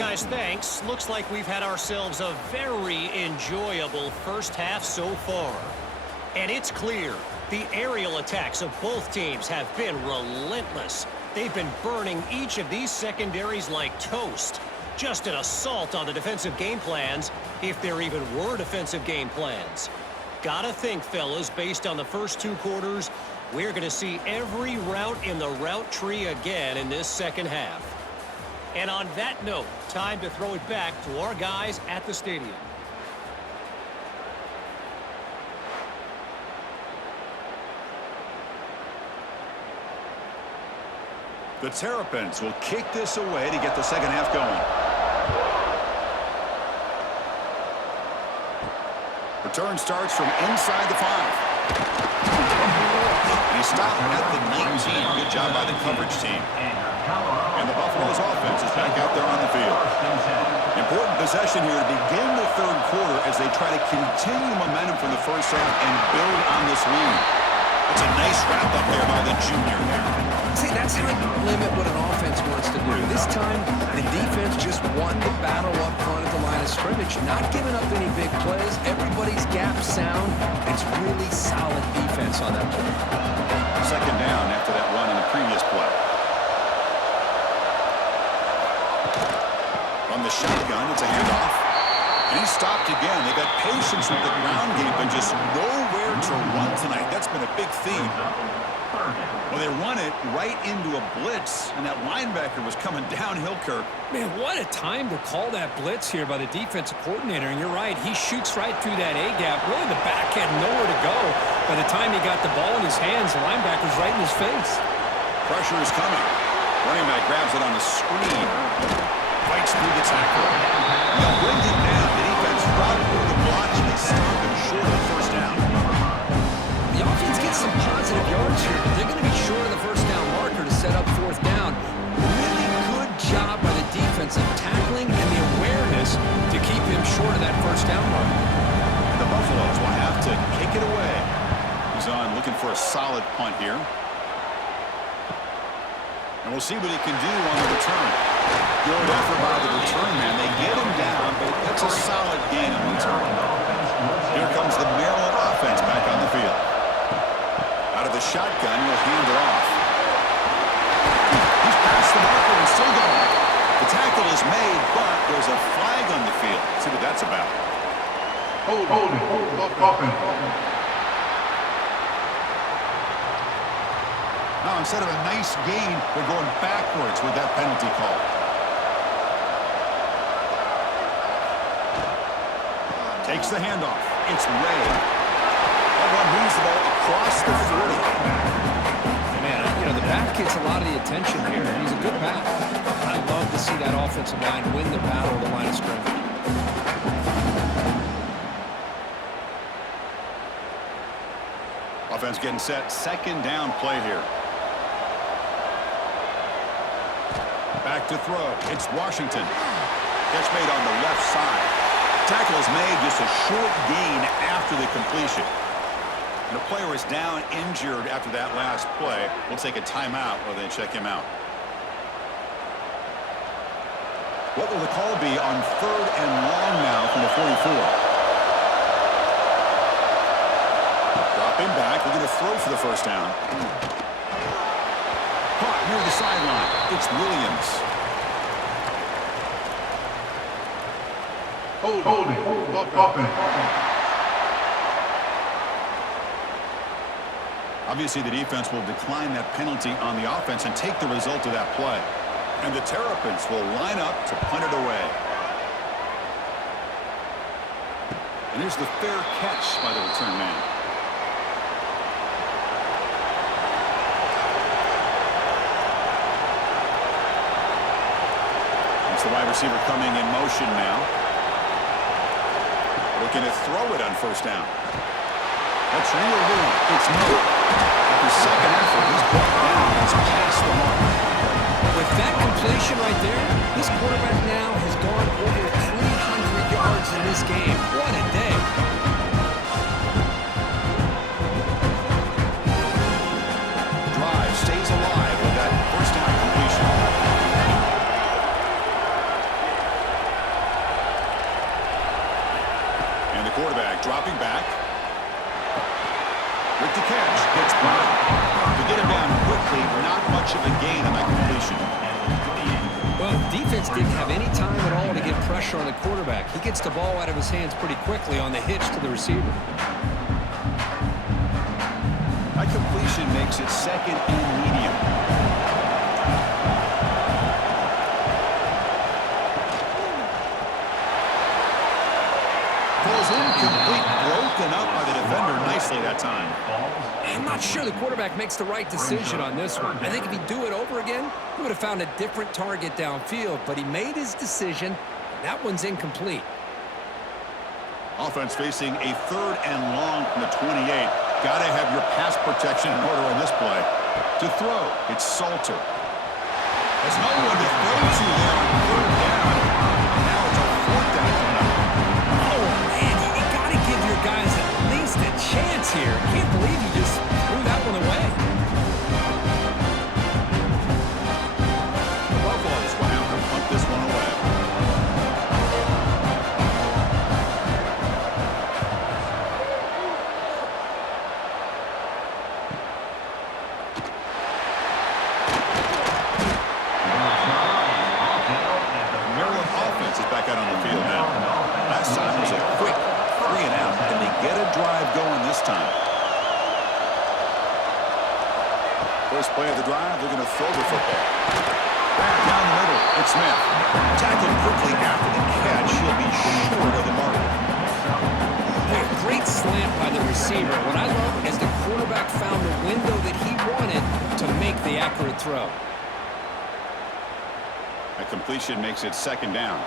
guys, thanks. Looks like we've had ourselves a very enjoyable first half so far. And it's clear, the aerial attacks of both teams have been relentless. They've been burning each of these secondaries like toast. Just an assault on the defensive game plans, if there even were defensive game plans. Gotta think, fellas, based on the first two quarters, we're going to see every route in the route tree again in this second half. And on that note, time to throw it back to our guys at the stadium. The Terrapins will kick this away to get the second half going. Return starts from inside the 5. And he stopped at the 19. Good job by the coverage team. And the Buffalo's offense is back out there on the field. Important possession here to begin the third quarter as they try to continue momentum from the first half and build on this lead. That's a nice wrap up there by the junior. See, that's how you limit what an offense wants to do. This time, the defense just won the battle up front at the line of scrimmage, not giving up any big plays. Everybody's gap sound. It's really solid defense on that play. Second down after that run in the previous play. From the shotgun, it's a handoff. And he stopped again. They've had patience with the ground game, but just nowhere to run tonight. That's been a big theme. Well, they run it right into a blitz, and that linebacker was coming downhill, Kirk. Man, what a time to call that blitz here by the defensive coordinator. And you're right, he shoots right through that A-gap. Really, the back had nowhere to go. By the time he got the ball in his hands, the linebacker's right in his face. Pressure is coming. Running back grabs it on the screen. Fights through the tackle. They'll bring him down. The defense brought through the blocks, and they stop him short of the first down. The offense gets some positive yards here, but they're going to be short of the first down marker to set up fourth down. Really good job by the defense of tackling and the awareness to keep him short of that first down marker. The Buffaloes will have to kick it away. He's on looking for a solid punt here. And we'll see what he can do on the return. Good effort by the return man. They get him down, but that's a solid gain on return. Here comes the Maryland offense back on the field. Out of the shotgun, he'll hand it off. He's past the marker and still going. The tackle is made, but there's a flag on the field. Let's see what that's about. Hold it. Now, instead of a nice gain, they're going backwards with that penalty call. Takes the handoff. It's Ray. That one moves the ball across the 40. Man, you know, the back gets a lot of the attention here. He's a good back. I love to see that offensive line win the battle of the line of scrimmage. Offense getting set. Second down play here. Back to throw. It's Washington. Catch made on the left side. Tackle is made, just a short gain after the completion. And the player is down injured after that last play. We'll take a timeout while they check him out. What will the call be on third and long now from the 44? Dropping back. We're going to throw for the first down. Caught near the sideline. It's Williams. Hold it. Obviously, the defense will decline that penalty on the offense and take the result of that play. And the Terrapins will line up to punt it away. And here's the fair catch by the return man. It's the wide receiver coming in motion now. Looking to throw it on first down. That's real room. It's Miller. After second effort, he's brought down. It's past the mark. With that completion right there, this quarterback now has gone over 300 yards in this game. What a day. Drive stays alive with that first down completion. The quarterback dropping back. With the catch, gets by. To get him down quickly, not much of a gain on that completion. Well, the defense didn't have any time at all to get pressure on the quarterback. He gets the ball out of his hands pretty quickly on the hitch to the receiver. That completion makes it second and medium. Throws incomplete, broken up by the defender nicely that time. I'm not sure the quarterback makes the right decision on this one. I think if he'd do it over again, he would have found a different target downfield, but he made his decision. That one's incomplete. Offense facing a 3rd and long from the 28. Got to have your pass protection in order on this play. To throw, it's Salter. There's no one to throw to there on 3rd down. And now it's a 4th down coming up. Oh, man, you got to give your guys at least a chance here. Can't believe you just threw that one away. The Buffaloes will have to punt this one away. Back out on the field now. Last time was a quick 3 and out, and they get a drive going this time. First play of the drive, they're going to throw the football. Back down the middle, it's Smith. Tackled quickly after the catch. He'll be short of the mark. Boy, a great slant by the receiver. What I love is the quarterback found the window that he wanted to make the accurate throw. A completion makes it 2nd down.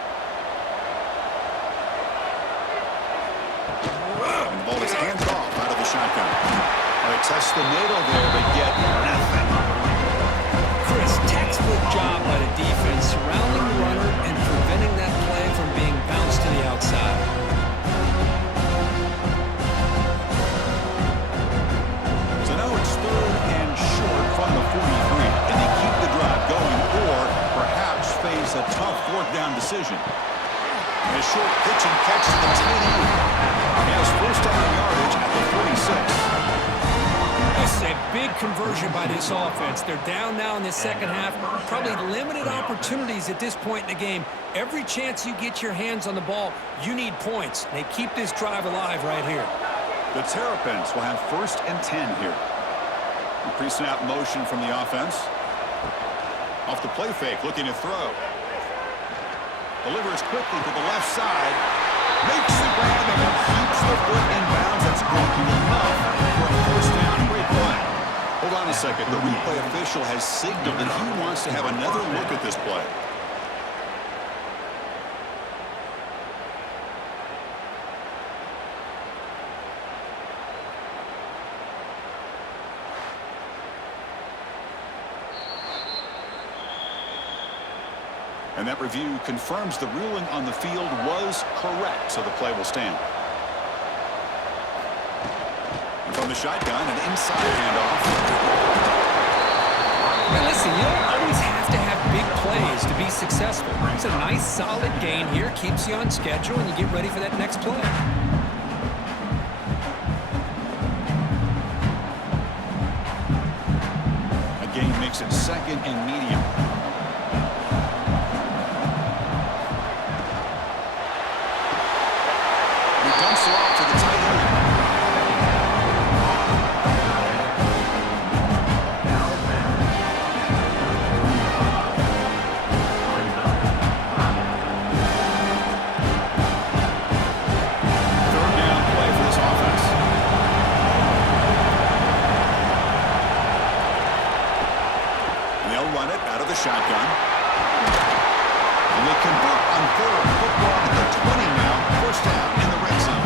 And the ball is handed off out of the shotgun. They test the middle there, but get nothing. Chris, textbook job by the defense surrounding the runner and preventing that play from being bounced to the outside. So now it's 3rd and short from the 43. Can they keep the drive going or perhaps face a tough 4th down decision? And a short pitch and catch to the tight end. He has 1st down yardage at the 46. This is a big conversion by this offense. They're down now in the second half. Probably limited opportunities at this point in the game. Every chance you get your hands on the ball, you need points. They keep this drive alive right here. The Terrapins will have 1st and 10 here. The pre-snap motion from the offense. Off the play fake, looking to throw. Delivers quickly to the left side. Makes the grab and keeps the foot in bounds. That's going to be enough for a 1st down. Great play. Hold on a second. The replay official has signaled that he wants to have another look at this play. And that review confirms the ruling on the field was correct, so the play will stand. And from the shotgun, an inside handoff. Now listen, you don't always have to have big plays to be successful. It's a nice, solid gain here, keeps you on schedule, and you get ready for that next play. A gain makes it 2nd and medium. Dumps it off to the tight end. Third down play for this offense. And they'll run it out of the shotgun. And they convert on 3rd. Football at the 20 now. 1st down in the red zone.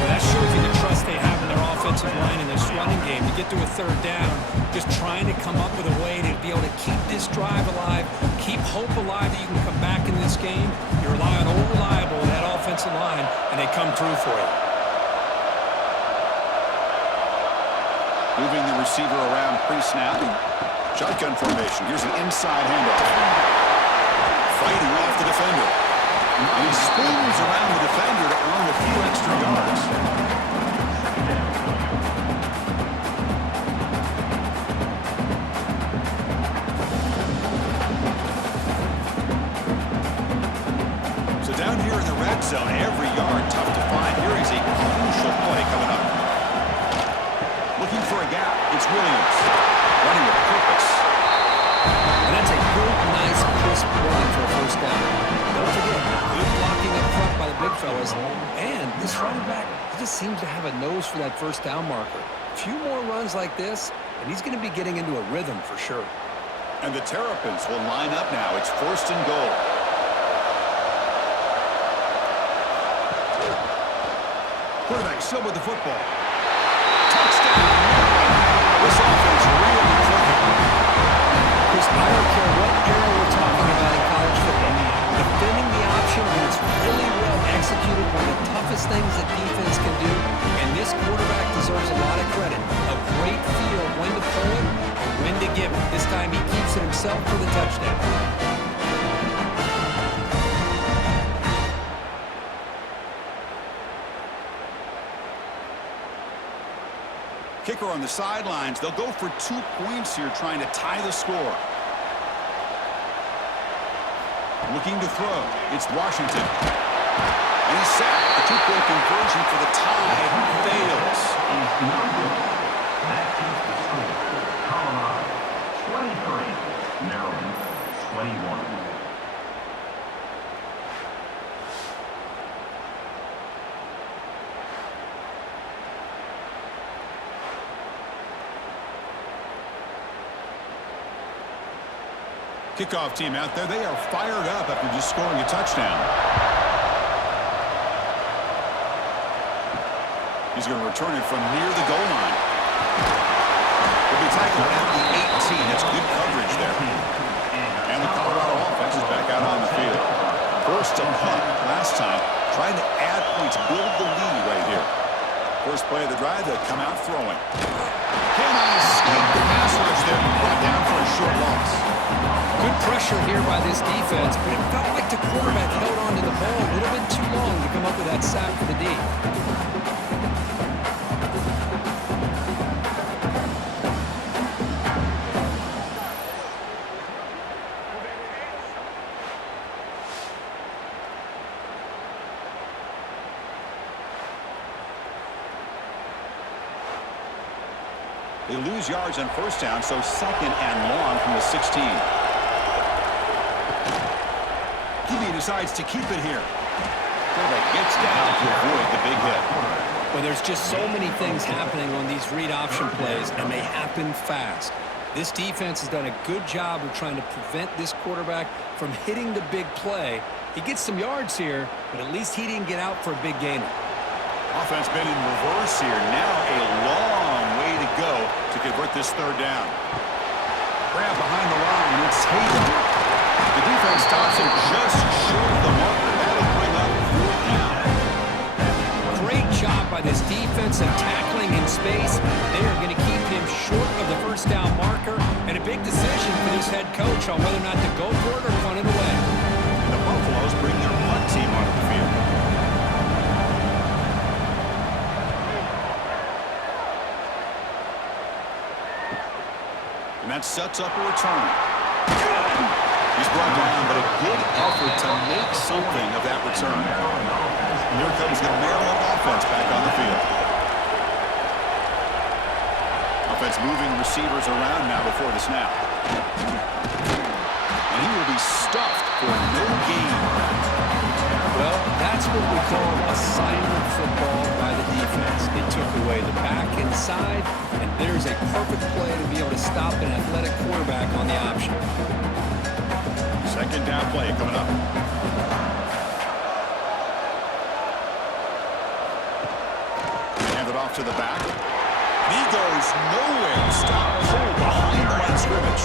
Well, that shows you the trust they have in their offensive line in this running game. To get to a 3rd down, just trying to come up with a way to be able to keep this drive alive, keep hope alive that you can come back in this game. You rely on old reliable with that offensive line, and they come through for you. Moving the receiver around pre-snap. Shotgun formation. Here's an inside handoff. Fighting off the defender. And he spins around the defender to earn a few extra yards. red zone. Every yard tough to find. Here is a crucial play coming up. Looking for a gap. It's Williams. Running with purpose. And that's a good, nice, crisp run for a first down. Don't forget, good blocking up front by the big fellas. And this running back, he just seems to have a nose for that first down marker. A few more runs like this, and he's going to be getting into a rhythm for sure. And the Terrapins will line up now. It's 1st and goal. Quarterback still with the football. Touchdown! This offense really clicking. Chris, I don't care what era we're talking about in college football. Defending the option when it's really well executed, one of the toughest things that defense can do, and this quarterback deserves a lot of credit. A great feel of when to pull it and when to give it. This time he keeps it himself for the touchdown. Kicker on the sidelines. They'll go for 2 points here, trying to tie the score. Looking to throw. It's Washington. And he's sacked. The 2-point conversion for the tie fails. That is the score. Colorado 23, Maryland 21. Kickoff team out there. They are fired up after just scoring a touchdown. He's going to return it from near the goal line. He'll be tackled at the 18. That's good coverage there. And the Colorado offense is back out on the field. First to punt last time. Trying to add points, build the lead right here. First play of the drive, they'll come out throwing. Cannot escape the pass rush there. Brought down for a short loss. Good pressure here by this defense, but it felt like the quarterback held on to the ball a little bit too long to come up with that sack for the D. They lose yards on first down, so 2nd and long from the 16. He decides to keep it here. Quarterback gets down to avoid the big hit. Well, there's just so many things happening on these read option plays, and they happen fast. This defense has done a good job of trying to prevent this quarterback from hitting the big play. He gets some yards here, but at least he didn't get out for a big gainer. Offense been in reverse here. Now a long way to go to convert this 3rd down. Grab behind the line. It's Hayden. The defense stops him just short of the marker. That'll bring up 4th down. Great job by this defensive tackling in space. They are going to keep him short of the first down marker, and a big decision for this head coach on whether or not to go for it or punt it away. The Buffaloes bring their punt team onto the field. And that sets up a return. He's brought down, but a good effort to make something of that return. And here comes the Maryland offense back on the field. Offense moving receivers around now before the snap. And he will be stuffed for no gain. Well, that's what we call assignment football by the defense. They took away the back inside, and there's a perfect play to be able to stop an athletic quarterback on the option. 2nd down play coming up. Hand it off to the back. And he goes nowhere. Stop pull behind the line of scrimmage.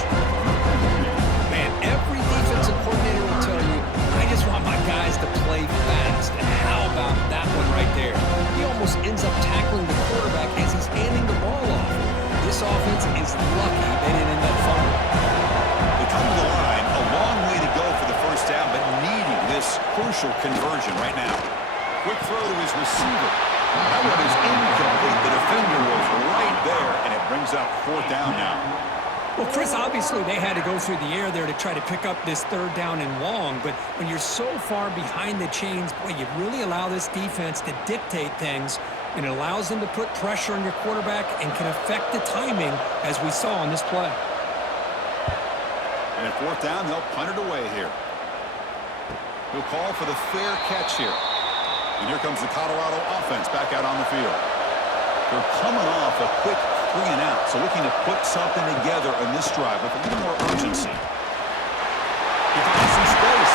Man, every defensive coordinator will tell you, I just want my guys to play fast. And how about that one right there? He almost ends up tackling the quarterback as he's handing the ball off. This offense is lucky they didn't end up fumbling. They come to the line, a long way to go for the first down, but needing this crucial conversion right now. Quick throw to his receiver. That one is incomplete. The defender was right there, and it brings up 4th down now. Well, Chris, obviously they had to go through the air there to try to pick up this third down and long, but when you're so far behind the chains, boy, you really allow this defense to dictate things, and it allows them to put pressure on your quarterback and can affect the timing, as we saw on this play. And at fourth down, they'll punt it away here. He'll call for the fair catch here. And here comes the Colorado offense back out on the field. They're coming off a quick 3 and out, so looking to put something together in this drive with a little more urgency. He finds some space.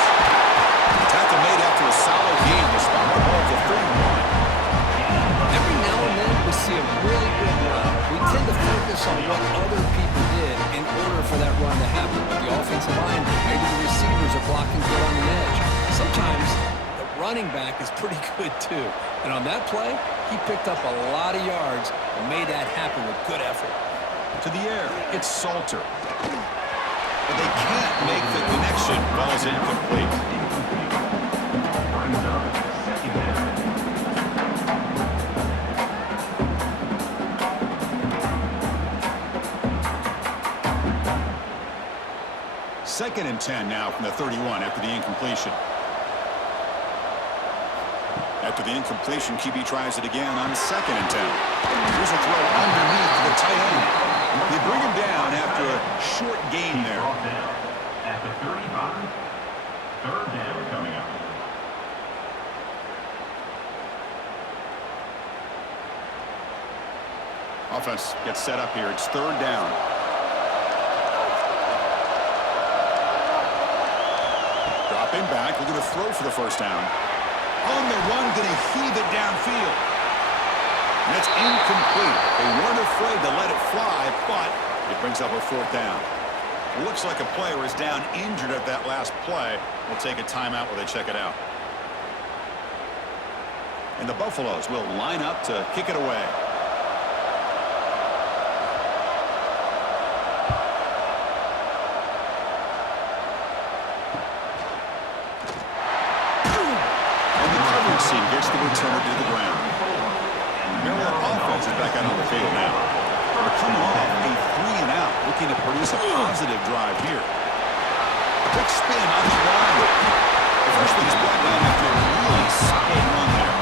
Tackle made after a solid gain. They spot the ball to 31. Every now and then we see a really good run. We tend to focus on what other people did in order for that run to happen. But the offensive line, maybe the receivers are blocking good on the edge. Sometimes the running back is pretty good too. And on that play, he picked up a lot of yards and made that happen with good effort. To the air, it's Salter. But they can't make the connection. Ball's incomplete. Brings up second down. Second and 10 now from the 31 after the incompletion. After the incompletion, QB tries it again on second and 10. Here's a throw underneath the tight end. They bring him down after a short gain there. Brought down at the 35. Third down coming up. Offense gets set up here. It's third down. Dropping back, looking to throw for the first down. On the run, going to heave it downfield. And it's incomplete. They weren't afraid to let it fly, but it brings up a fourth down. It looks like a player is down injured at that last play. We'll take a timeout while they check it out. And the Buffaloes will line up to kick it away. Gets the returner to the ground. Maryland offense is back out on the field now. They're coming off a 3 and out, looking to produce a positive drive here. Quick spin on the line. The freshman is brought down after a really solid run there.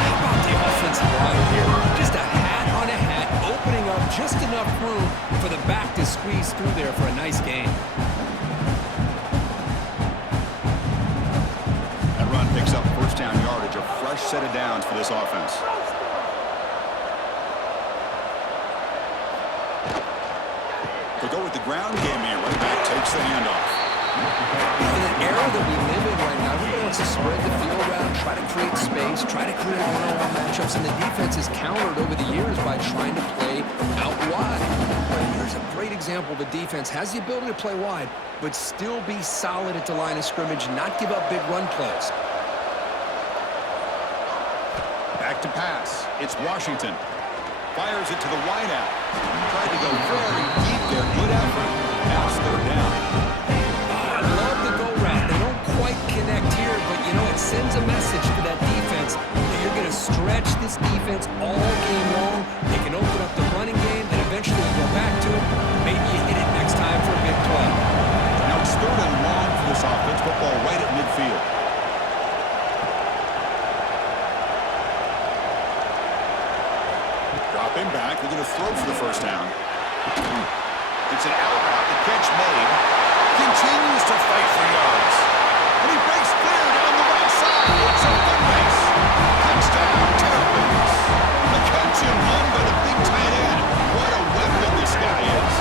How about the offensive line here? Just a hat on a hat, opening up just enough room for the back to squeeze through there for a nice gain. Picks up first down yardage, a fresh set of downs for this offense. They'll go with the ground game here. Right back takes the handoff. In an era that we live in right now, everybody wants to spread the field around, try to create space, try to create one-on-one matchups, and the defense is countered over the years by trying to play out wide. But here's a great example. The defense has the ability to play wide, but still be solid at the line of scrimmage, not give up big run plays. Back to pass. It's Washington. Fires it to the wideout. Tried to go very deep there. Good effort. Now it's third down. I love the go route. They don't quite connect here, but, you know, it sends a message to that defense that you're going to stretch this defense all game long. They can open up the running game, then eventually you go back to it. Maybe you hit it next time for a big play. Now it's third and long for this offense. Football right at midfield. Dropping back. They're going to throw for the first down. It's an out route. The catch made. Continues to fight for yards. And he breaks clear down the right side. It's a good race. Touchdown, Terrapins. The catch and run by the big tight end. What a weapon this guy is.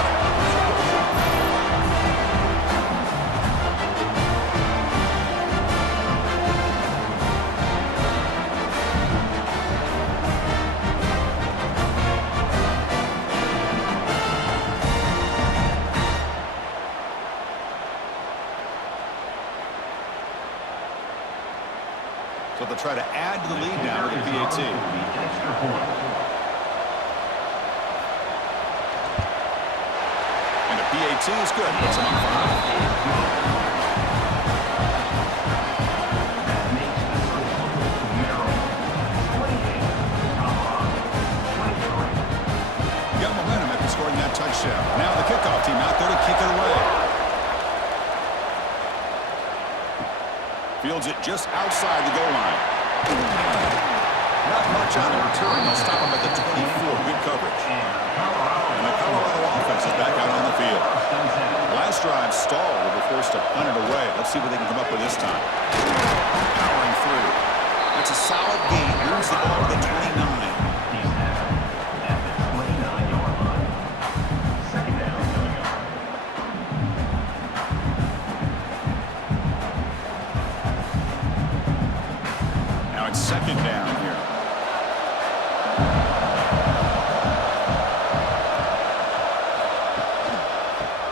So they'll try to add to the lead now with the PAT. Extra point. And the PAT is good. Puts them on 5. That makes the score Maryland 28, Colorado 23. Got momentum after scoring that touchdown. Now the kickoff team out Fields it just outside the goal line. Not much on the return. They'll stop him at the 24. Good coverage. And the Colorado offense is back out on the field. Last drive stalled. They were forced to punt it away. Let's see what they can come up with this time. Powering through. That's a solid gain. Moves the ball to the 29. Second down here.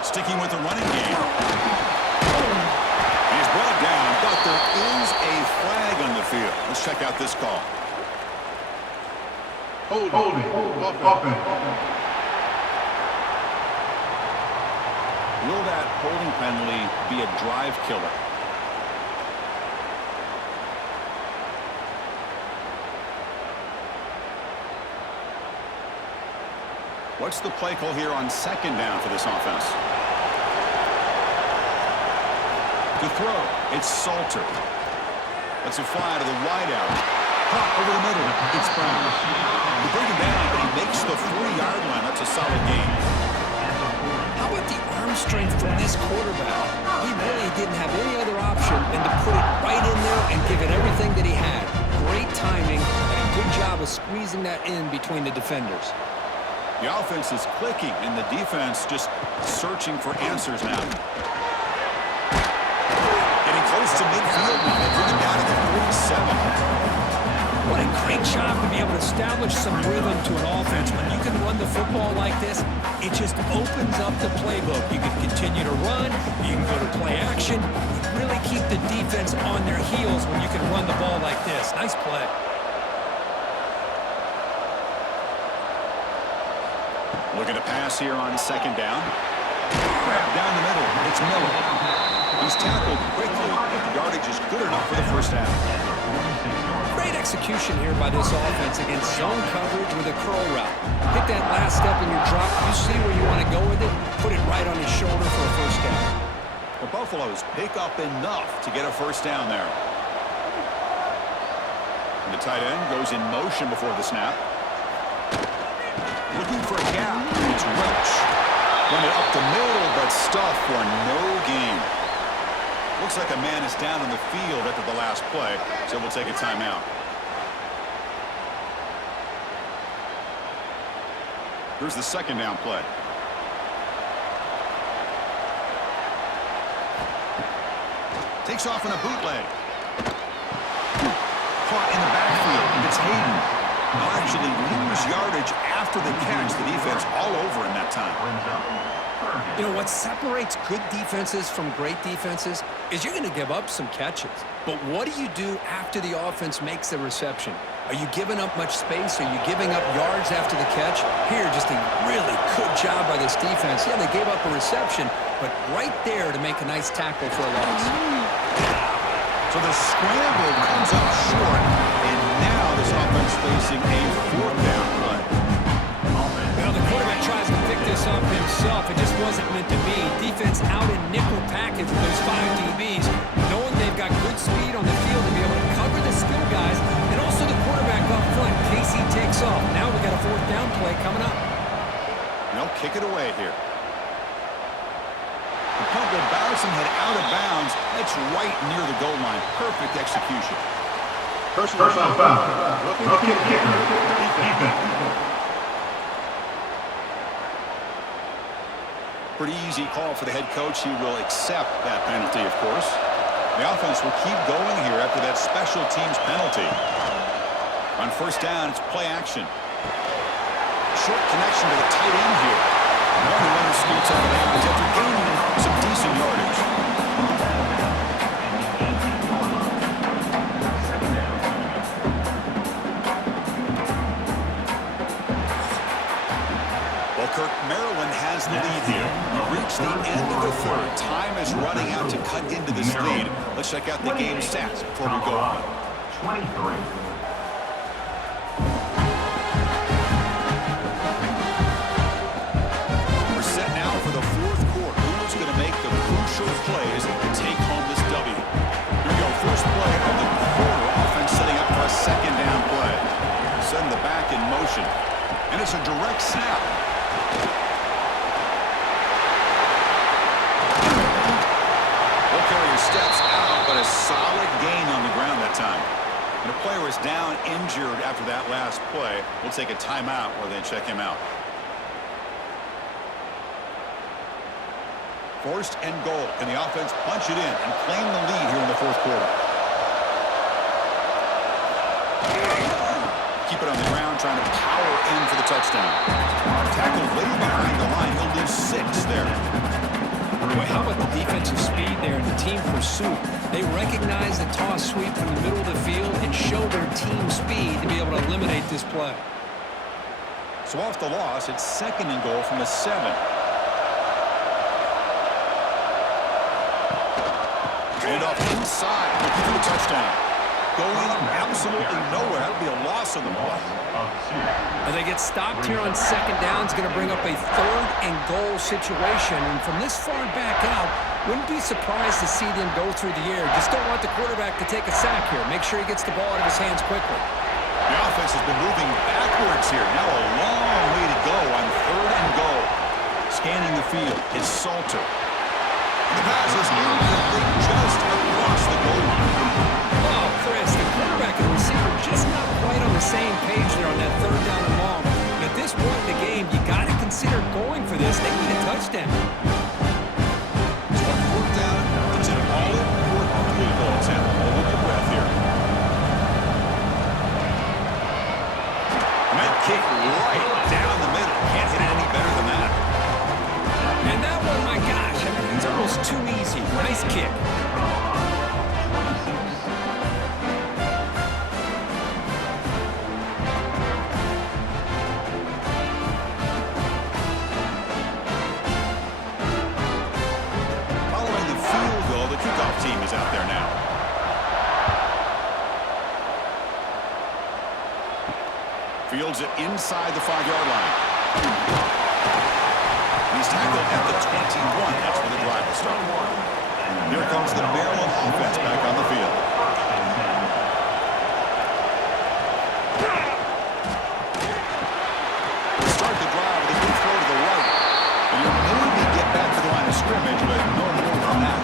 Sticking with the running game. He's brought down, but there is a flag on the field. Let's check out this call. Holding. Offense. Will that holding penalty be a drive killer? What's the play call here on second down for this offense? To throw, it's Salter. That's a fly to the wideout. Caught over the middle, it's Brown. They bring him down, but he makes the 4-yard line. That's a solid gain. How about the arm strength from this quarterback? He really didn't have any other option than to put it right in there and give it everything that he had. Great timing and a good job of squeezing that in between the defenders. The offense is clicking, and the defense just searching for answers now. Getting close to midfield now. They bring him down to the 47. What a great job to be able to establish some rhythm to an offense. When you can run the football like this, it just opens up the playbook. You can continue to run. You can go to play action. You really keep the defense on their heels when you can run the ball like this. Nice play. Looking to pass here on second down. Grab down the middle. It's Miller. He's tackled quickly, but the yardage is good enough for the first half. Great execution here by this offense against zone coverage with a curl route. Hit that last step in your drop. You see where you want to go with it. Put it right on his shoulder for a first down. The Buffaloes pick up enough to get a first down there. And the tight end goes in motion before the snap. Looking for a gap. It's Welch. Run it up the middle, but stuffed for no gain. Looks like a man is down on the field after the last play, so we'll take a timeout. Here's the second down play. Takes off on a bootleg. Caught in the backfield. It's Hayden. They'll actually lose yardage after the catch. The defense all over in that time. You know, what separates good defenses from great defenses is you're going to give up some catches. But what do you do after the offense makes the reception? Are you giving up much space? Are you giving up yards after the catch? Here, just a really good job by this defense. Yeah, they gave up a reception, but right there to make a nice tackle for a loss. So the scramble comes up short, and now this offense facing a fourth down play. Well, the quarterback tries to pick this up himself. It just wasn't meant to be. Defense out in nickel package with those 5 DBs, knowing they've got good speed on the field to be able to cover the skill guys, and also the quarterback up front. Casey takes off. Now we got a fourth down play coming up. They'll kick it away here. The punt will bounce and head out of bounds. That's right near the goal line. Perfect execution. Personal foul. Rookie kicker. Defense. Pretty easy call for the head coach. He will accept that penalty, of course. The offense will keep going here after that special teams penalty. On first down, it's play action. Short connection to the tight end here. Now the runner scoots out of bounds after gaining some decent yardage. Well, Kirk, Maryland has the lead here. We've reached the end of the third. Time is running out to cut into this lead. Let's check out the game stats before we go on. 23. Plays to take home this W. Here we go, first play of the quarter. Offense setting up for a second down play. Send the back in motion. And it's a direct snap. Ball carrier steps out, but a solid gain on the ground that time. And the player is down injured after that last play. We'll take a timeout while they check him out. First and goal. Can the offense punch it in and claim the lead here in the fourth quarter? Keep it on the ground, trying to power in for the touchdown. Tackled way behind the line. He'll lose 6 there. Boy, how about the defensive speed there and the team pursuit? They recognize the toss sweep from the middle of the field and show their team speed to be able to eliminate this play. So off the loss, it's second and goal from the 7. And off inside, looking for the touchdown. Going absolutely nowhere. That would be a loss on the play. As they get stopped here on second down, it's going to bring up a third and goal situation. And from this far back out, wouldn't be surprised to see them go through the air. Just don't want the quarterback to take a sack here. Make sure he gets the ball out of his hands quickly. The offense has been moving backwards here. Now a long way to go on third and goal. Scanning the field is Salter. The pass is incomplete just across the goal line. Oh, Chris, the quarterback and the receiver just not quite on the same page there on that third down and long. But at this point in the game, you got to consider going for this. They need a touchdown. So on fourth down, it's an all-important field goal attempt. Hold your breath here. And that kick right down the middle. Can't hit it any better than that. And that one, my gosh, I mean, it's almost too easy. Nice kick. Following the field goal, the kickoff team is out there now. Fields it inside the 5-yard line. He's tackled at the 21. That's where the drive will start. Here comes the Maryland offense back on the field. They start the drive with a good throw to the right. And you'll maybe get back to the line of scrimmage, but no more than that.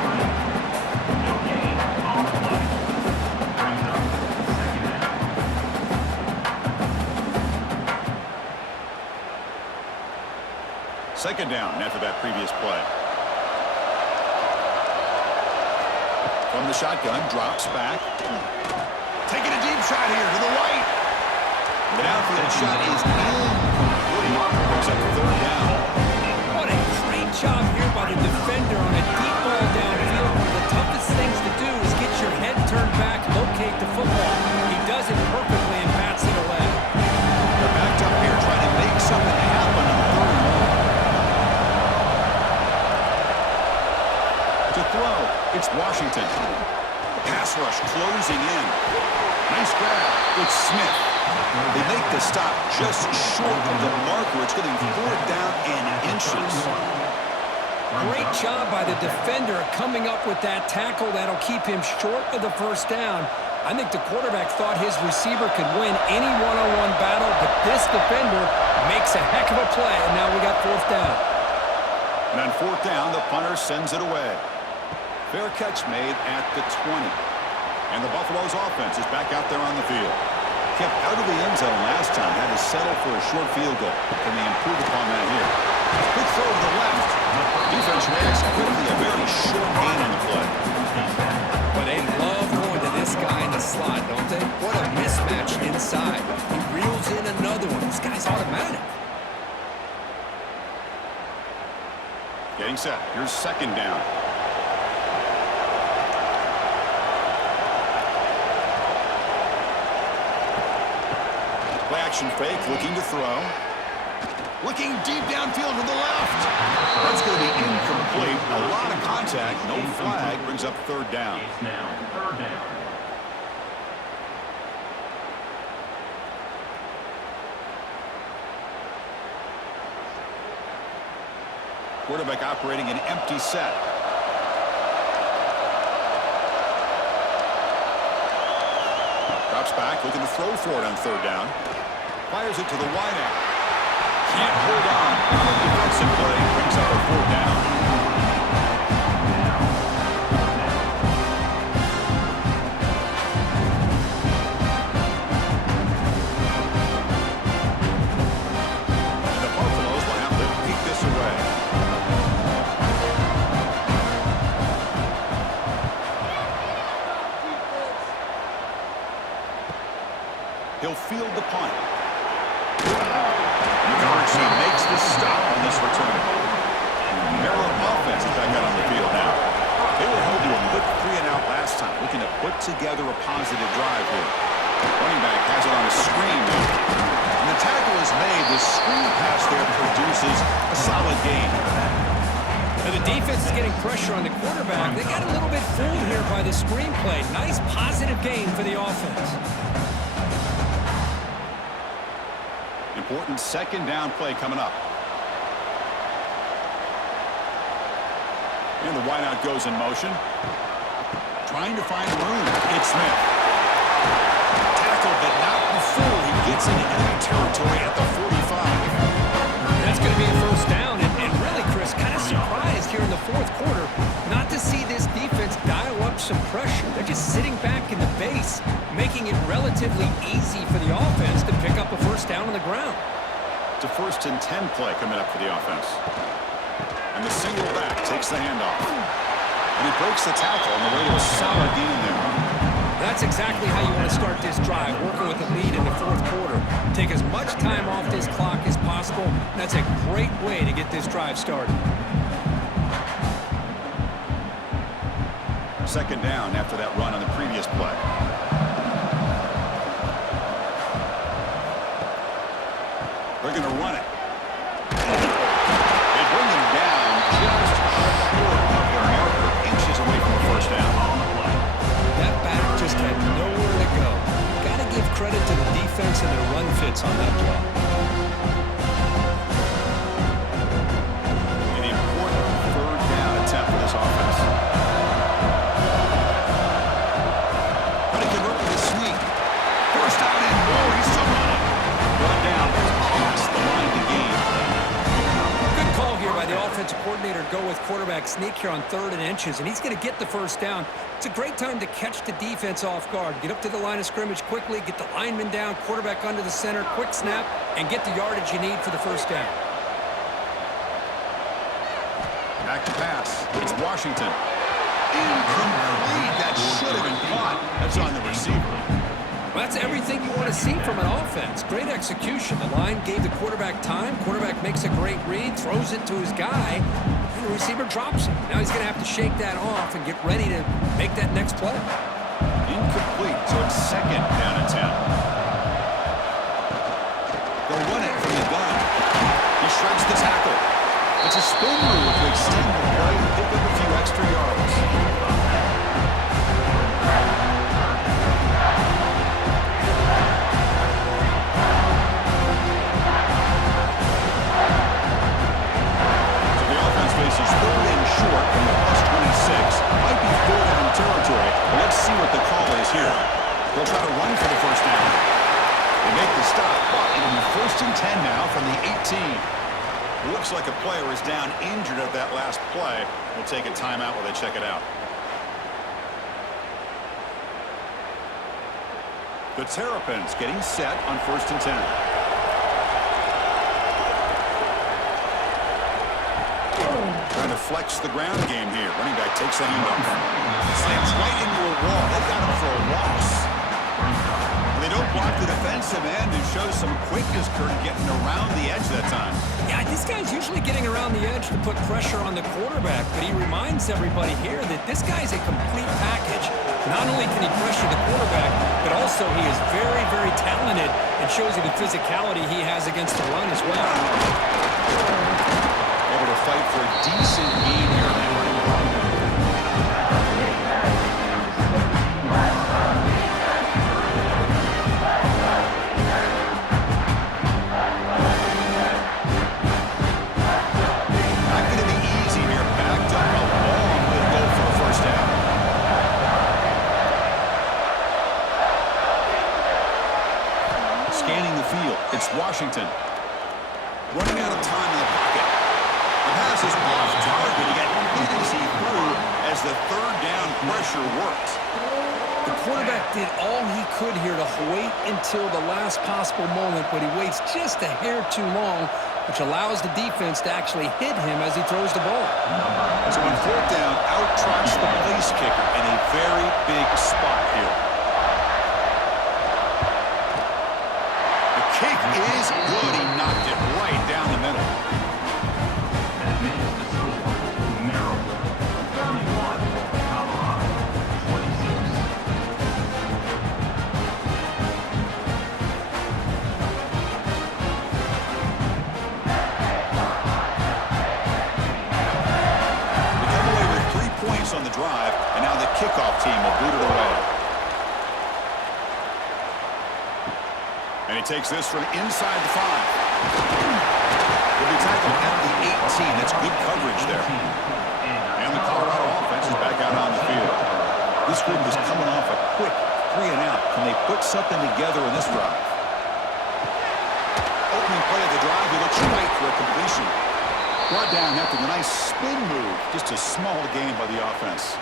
Second down after that previous play. From the shotgun, drops back. Taking a deep shot here to the right. The downfield shot is incomplete. Brings up third down. What a great job here by the defender on a deep ball downfield. One of the toughest things to do is get your head turned back, locate the football. He does it perfectly and bats it away. They're backed up here trying to make something happen on third and long. To throw, it's Washington. Pass rush closing in. Nice grab. It's Smith. They make the stop just short of the marker. It's getting 4th down and inches. Great job by the defender coming up with that tackle that'll keep him short of the first down. I think the quarterback thought his receiver could win any one-on-one battle, but this defender makes a heck of a play, and now we got 4th down. And on 4th down, the punter sends it away. Fair catch made at the 20. And the Buffalo's offense is back out there on the field. Kept out of the end zone last time, had to settle for a short field goal. Can they improve upon that here? Quick throw to the left. Defense reacts quickly, a very short gain on the play. But they love going to this guy in the slot, don't they? What a mismatch inside. He reels in another one. This guy's automatic. Getting set. Here's second down. Play action fake, looking to throw. Looking deep downfield to the left. That's going to be incomplete. A lot of contact. No flag. Brings up 3rd down. It's now 3rd down. Quarterback operating an empty set. Drops back, looking to throw for it on third down. Fires it to the wideout. Can't hold on. Good defensive play. Brings up a fourth down. And the Buffaloes will have to kick this away. He'll field the punt. He makes the stop on this return. Maryland offense is back out on the field now. They were held to a quick 3-and-out last time, looking to put together a positive drive here. Running back has it on a screen now. And the tackle is made. The screen pass there produces a solid gain. Now the defense is getting pressure on the quarterback. They got a little bit fooled here by the screenplay. Nice positive gain for the offense. Important second down play coming up. And the wideout goes in motion. Trying to find room. It's Smith. Tackled, but not before he gets into enemy territory at the 45. That's going to be a first down. And really, Chris, kind of surprised here in the fourth quarter not to see this defense dial up some pressure. They're just sitting back in the base, making it relatively easy for the offense to pick up a first down on the ground. It's a 1st and 10 play coming up for the offense. And the single back takes the handoff. And he breaks the tackle on the way to a solid gain there. That's exactly how you want to start this drive, working with the lead in the fourth quarter. Take as much time off this clock as possible. That's a great way to get this drive started. Second down after that run on the previous play. They're going to run it. They bring him down just short of their marker, inches away from the first down. That back just had nowhere to go. Got to give credit to the defense and their run fits on that play. An important third down attempt for this offense. But he can work with his sneak. First down and more. He's still running. Brought down past the line to gain. Good call here by the offensive coordinator to go with quarterback sneak here on 3rd and inches, and he's going to get the first down. It's a great time to catch the defense off guard. Get up to the line of scrimmage quickly, get the lineman down, quarterback under the center, quick snap, and get the yardage you need for the first down. Back to pass. It's Washington. Incomplete. That should have been caught. That's on the receiver. Well, that's everything you want to see from an offense. Great execution. The line gave the quarterback time. Quarterback makes a great read, throws it to his guy, and the receiver drops it. Now he's going to have to shake that off and get ready to make that next play. Incomplete, so it's second down and 10. They'll run it from the gun. He shreds the tackle. It's a spin move to extend the play and pick up a few extra yards. So the offense faces 3rd and short from the +26. Might be 4th down territory, but let's see what the call is here. They'll try to run for the first down. They make the stop, but it'll be 1st and 10 now from the 18. Looks like a player is down injured at that last play. We'll take a timeout while they check it out. The Terrapins getting set on 1st and 10. Trying to flex the ground game here. Running back takes the handoff. Slams right into a wall. They got him for a loss. They don't block the defensive end and show some quickness, Kurt, getting around the edge that time. Yeah, this guy's usually getting around the edge to put pressure on the quarterback, but he reminds everybody here that this guy's a complete package. Not only can he pressure the quarterback, but also he is very, very talented and shows you the physicality he has against the run as well. Able to fight for a decent gain here. field. It's Washington. Running out of time in the pocket. The pass is off target. He got hit as he threw as the third down pressure worked. The quarterback did all he could here to wait until the last possible moment, but he waits just a hair too long, which allows the defense to actually hit him as he throws the ball. So on fourth down, out trots the place kicker in a very big spot here. The kick is good. He knocked it right down the middle. That makes the score Maryland 31, Colorado 26. On the drive, and now the kickoff team will boot it away. And he takes this from inside the 5. He'll be tackled at the 18. That's good coverage there. And the Colorado offense is back out on the field. This group is coming off a quick 3 and out. Can they put something together in this drive? Opening play of the drive, he looks right for a completion. Brought down after the nice spin move. Just a small gain by the offense.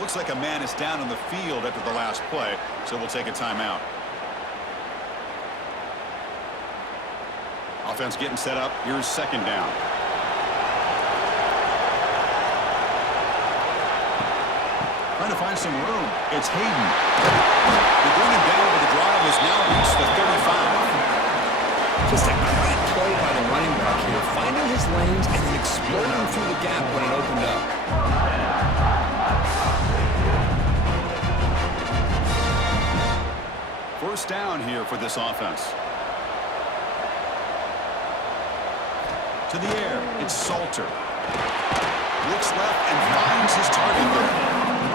Looks like a man is down on the field after the last play, so we'll take a timeout. Offense getting set up. Here's second down. Trying to find some room. It's Hayden. They're going down, but the drive has now reached the 35. Just a great play by the running back here, finding his lanes and then exploding through the gap when it opened up. First down here for this offense. To the air, it's Salter. Looks left and finds his target there.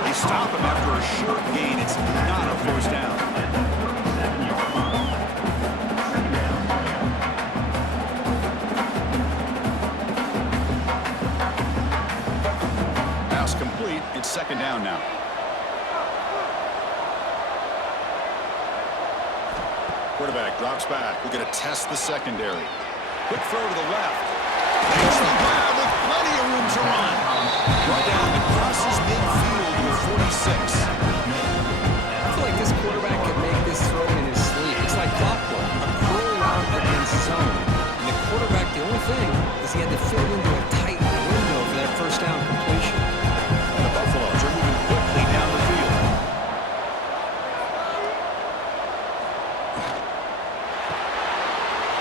They stop him after a short gain. It's not a first down. Complete. It's second down now. Quarterback drops back. We're going to test the secondary. Quick throw to the left. Makes the grab with plenty of room to run. Brought down and crosses midfield to the 46. I feel like this quarterback could make this throw in his sleep. It's like clockwork, a curl route against zone. And the quarterback, the only thing is he had to fit it into a tight window for that first down completion. Buffaloes are moving quickly down the field.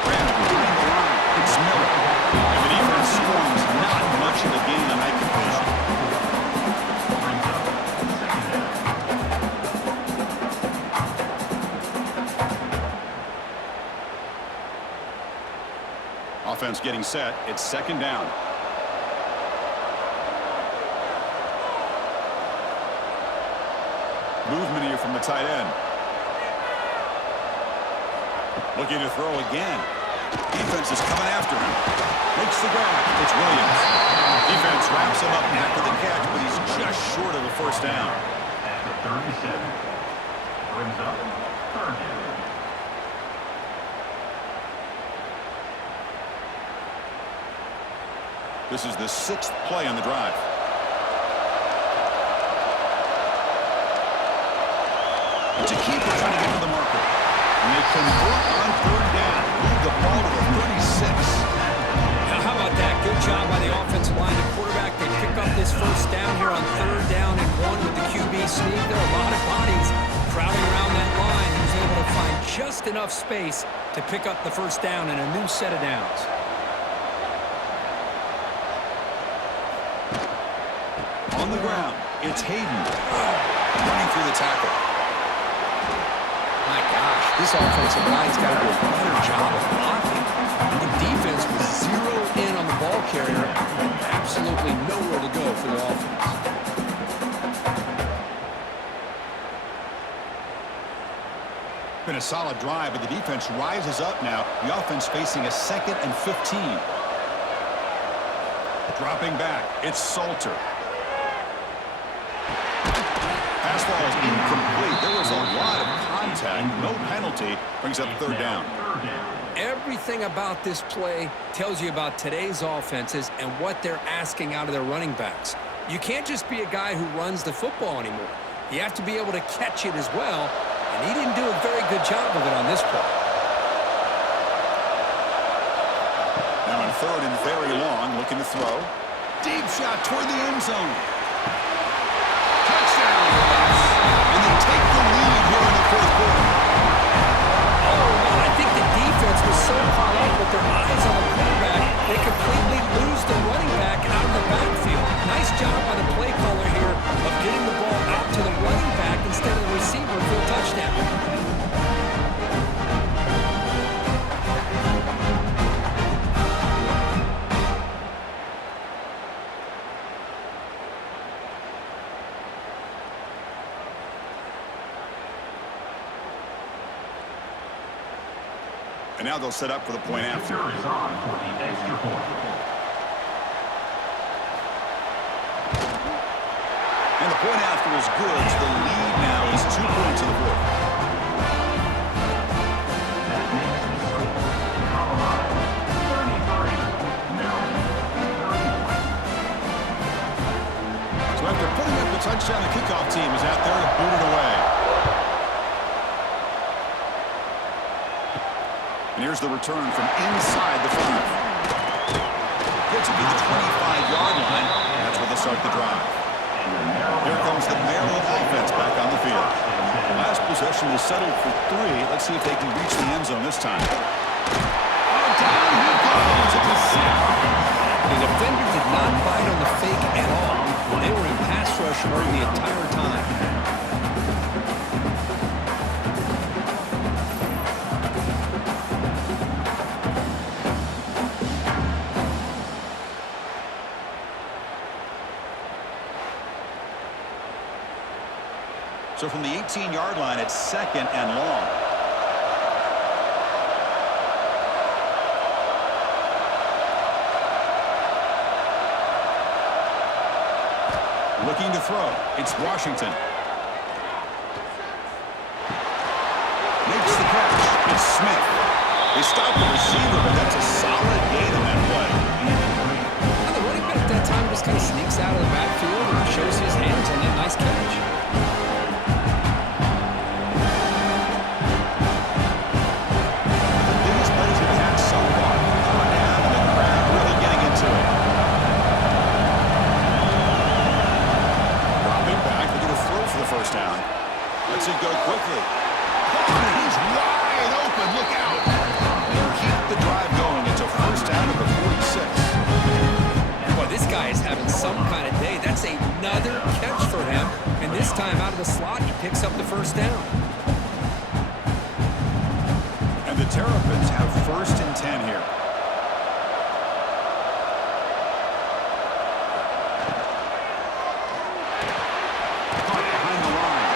Grab behind the line. It's Miller. And the defense swarms not much of a gain on that completion. Offense getting set. It's second down. Movement here from the tight end. Looking to throw again. Defense is coming after him. Makes the grab. It's Williams. Defense wraps him up after the catch, but he's just short of a first down. After 37. Brings up third down. This is the 6th play on the drive. It's a keeper trying to get to the marker. And they convert on third down. Move the ball to the 36. Now, how about that? Good job by the offensive line. The quarterback, they pick up this first down here on third down and 1 with the QB sneak. There are a lot of bodies crowding around that line. He was able to find just enough space to pick up the first down and a new set of downs. On the ground, it's Hayden. Running through the tackle. My gosh, this offensive line's got to do a better job of blocking. The defense was zeroed in on the ball carrier. Absolutely nowhere to go for the offense. Been a solid drive, but the defense rises up now. The offense facing a 2nd and 15. Dropping back, it's Salter. Pass ball is incomplete. There was a lot of contact, no penalty. penalty. Brings up third down. Everything about this play tells you about today's offenses and what they're asking out of their running backs. You can't just be a guy who runs the football anymore. You have to be able to catch it as well, and he didn't do a very good job of it on this play. Now on third and very long, looking to throw. Deep shot toward the end zone. Touchdown! And they take the lead here in the fourth quarter. I think the defense was so caught up with their eyes on the quarterback, they completely lose the running back out of the backfield. Nice job by the play caller here of getting the ball out to the running back instead of the receiver for a touchdown. And now they'll set up for the point after. Is on for the extra point. And the point after is good, so the lead now is 2 points in the fourth. That makes the score Colorado 33, Maryland 31. So after putting up the touchdown, the kickoff team is out there to boot it away. And here's the return from inside the 5. Gets it to the 25-yard line. That's where they'll start the drive. Here comes the Maryland offense back on the field. The last possession was settled for 3. Let's see if they can reach the end zone this time. Oh, down he goes at the 6. The defender did not bite on the fake at all. They were in pass rush mode the entire time. So from the 18-yard line, it's second and long. Looking to throw. It's Washington. Makes the catch. It's Smith. They stop the receiver, but that's a solid gain on that play. Now the running back that time just kind of sneaks out of the backfield and shows his hands on that nice catch. First down. Let's it go quickly. He's wide open. Look out. They'll keep the drive going. It's a first down at the 46. Well, this guy is having some kind of day. That's another catch for him. And this time out of the slot, he picks up the first down. And the Terrapins have first and 10 here.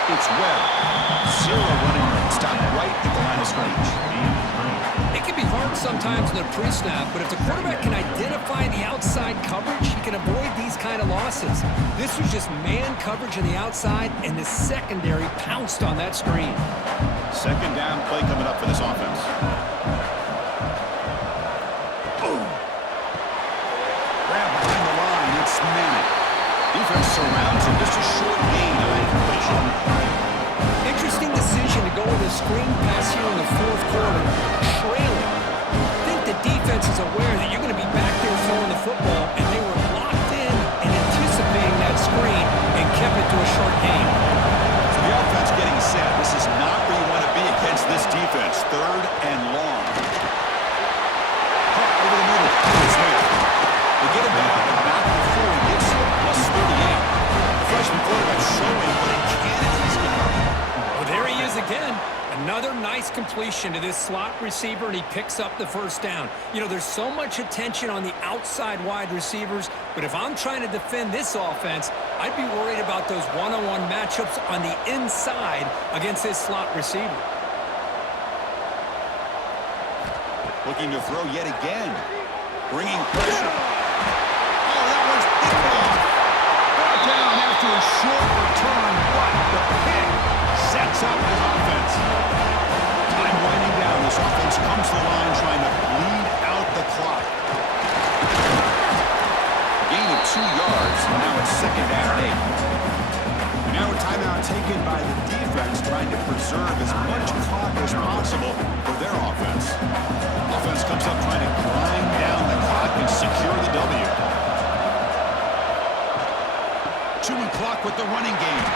It's Webb. 0 running room. Stop right at the line of scrimmage. It can be hard sometimes in a pre-snap, but if the quarterback can identify the outside coverage, he can avoid these kind of losses. This was just man coverage on the outside, and the secondary pounced on that screen. Second down play coming up for this offense. Boom. Grab behind the line. It's Manning. Defense surrounds him. Just a short gain of that completion. Interesting decision to go with a screen pass here in the fourth quarter, trailing. I think the defense is aware that you're going to be back there throwing the football, and they were locked in and anticipating that screen and kept it to a short gain. So the offense getting set. This is not where you want to be against this defense. Third and long. Caught over the middle. They get him out and back before he gets to plus 38. The freshman quarterback showing what a cannon he's got. Well, there he is again. Another nice completion to this slot receiver, and he picks up the first down. You know, there's so much attention on the outside wide receivers, but if I'm trying to defend this offense, I'd be worried about those one-on-one matchups on the inside against this slot receiver. Looking to throw yet again. Bringing pressure. Oh, that one's picked off. Brought down after a short return. What the pick sets up his offense. Time to weakened by the defense trying to preserve as much clock as possible for their offense. Offense comes up trying to grind down the clock and secure the W. Chewing clock with the running game.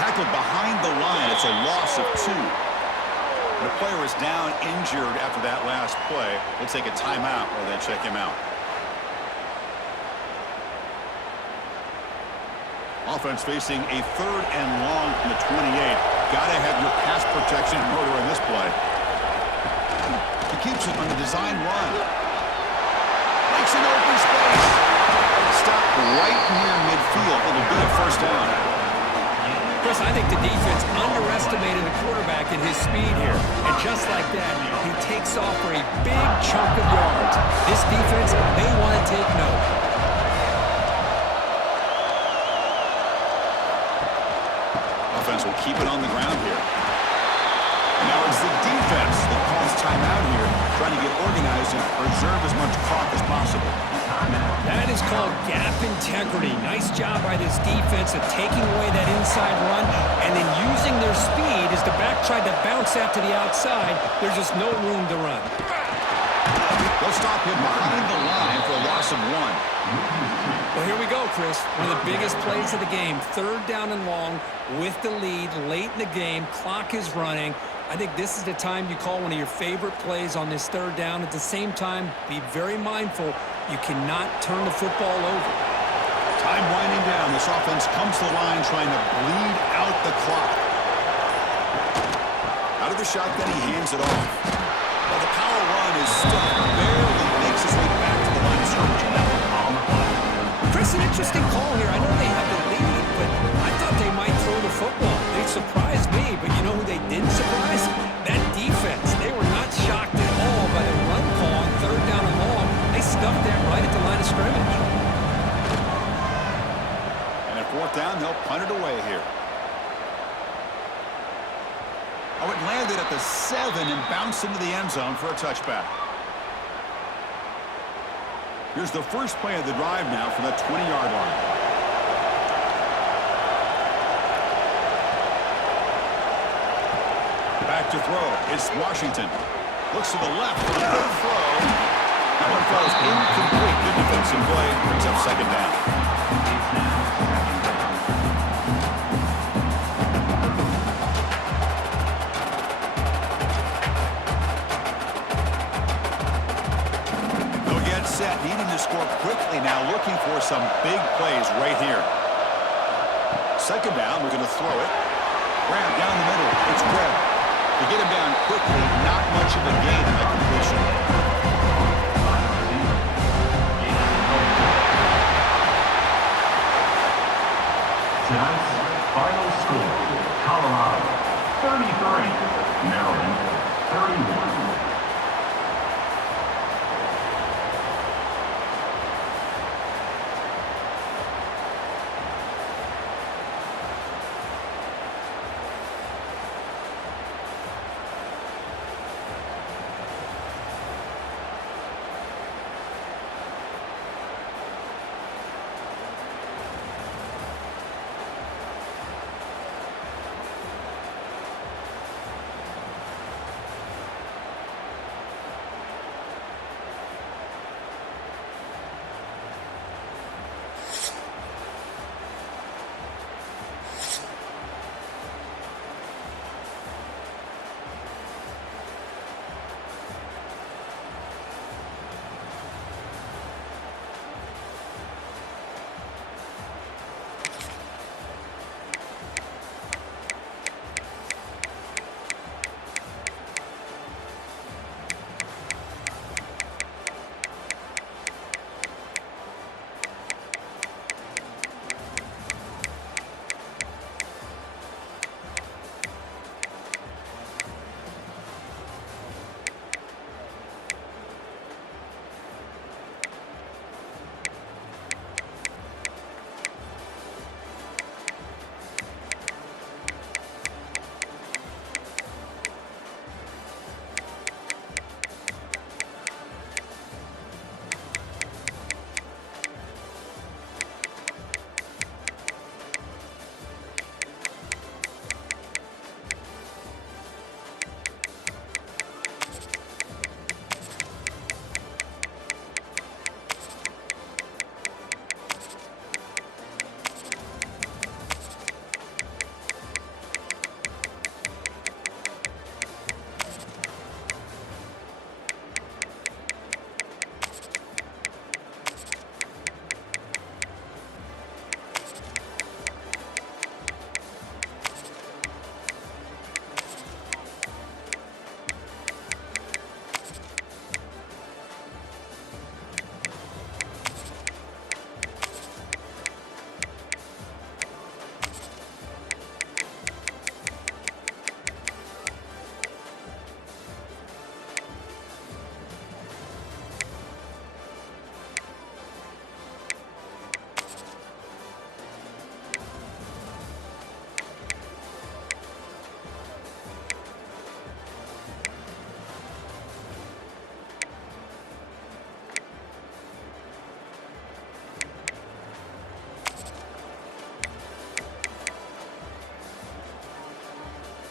Tackled behind the line. It's a loss of 2. The player is down injured after that last play. We'll take a timeout while they check him out. Offense facing a 3rd and long from the 28. Gotta have your pass protection in order in this play. He keeps it on the design run. Makes an open space. Stop right near midfield. It'll be a first down. Chris, I think the defense underestimated the quarterback and his speed here. And just like that, he takes off for a big chunk of yards. This defense, they want to take note. Offense will keep it on the ground here. Now it's the defense that calls timeout here, trying to get organized and preserve as much clock as possible. That is called gap integrity. Nice job by this defense of taking away that inside run and then using their speed as the back tried to bounce that to the outside. There's just no room to run. They'll stop him behind the line for a loss of 1. Well, here we go, Chris. One of the biggest plays of the game. 3rd down and long with the lead late in the game. Clock is running. I think this is the time you call one of your favorite plays on this 3rd down. At the same time, be very mindful. You cannot turn the football over. Time winding down. This offense comes to the line trying to bleed out the clock. Out of the shotgun, he hands it off. Well, the power run is stuck. Barely makes his way back to the line of scrimmage. Chris, an interesting call here. I know they have the lead, but I thought they might throw the football. They surprised me, but you know who they didn't surprise? That defense. They were not shocked at all by the run call on 3rd down and long. They stuffed that right at the line of scrimmage. And at 4th down, they'll punt it away here. Oh, it landed at the 7 and bounced into the end zone for a touchback. Here's the first play of the drive now from the 20-yard line. Back to throw. It's Washington. Looks to the left for the third throw. That one falls incomplete. Good defensive play. Brings up 2nd down. Set, needing to score quickly now, looking for some big plays right here. 2nd down, we're going to throw it. Grab down the middle. It's Webb. To get him down quickly, not much of a gain in that completion. Tonight's final score, Colorado 33, Maryland 31.